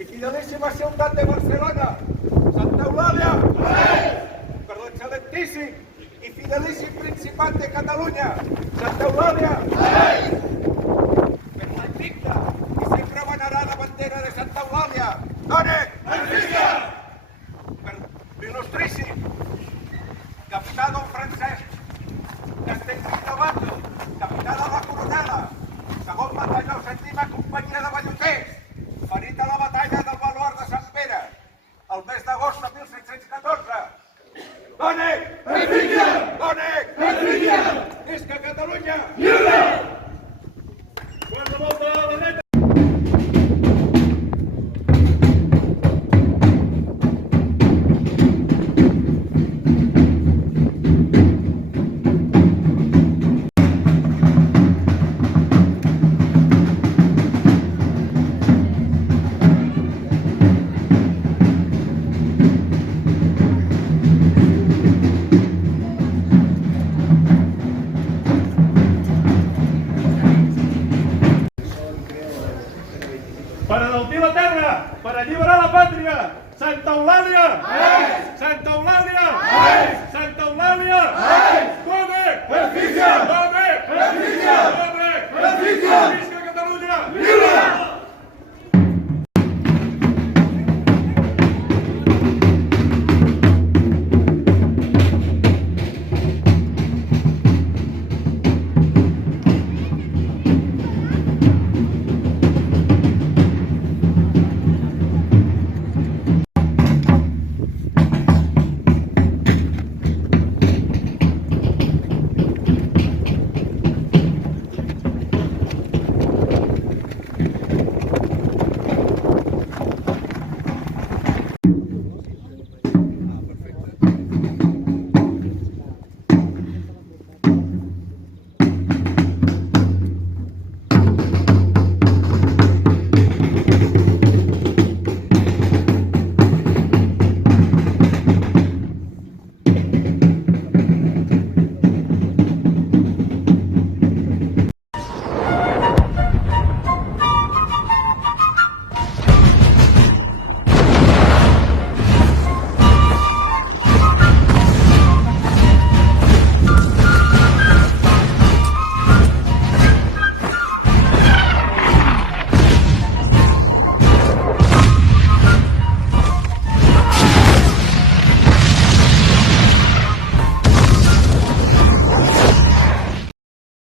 i fidelíssima ciutat de Barcelona, Santa Eulàlia, per l'excel·lentíssim i fidelíssim Principat de Catalunya, Santa Eulàlia, per l'antiga i sempre venerada bandera de Santa Eulàlia, Dònec, per l'il·lustríssim capità don Francesc, Castellví d'Obando, capità de la Coronada, segon batalló sentima companyia de balloters, ferit a la batalla del Baluard de Sant Pere, el mes d'agost de 1714. Dònec! Dònec! Visca Catalunya! Lliure! Guarda volta a la dreta! Per enaltir la terra, per alliberar la pàtria, Santa Eulàlia! Santa Eulàlia! Santa Eulàlia! Dònec! Dònec! Visca Catalunya! Lliure!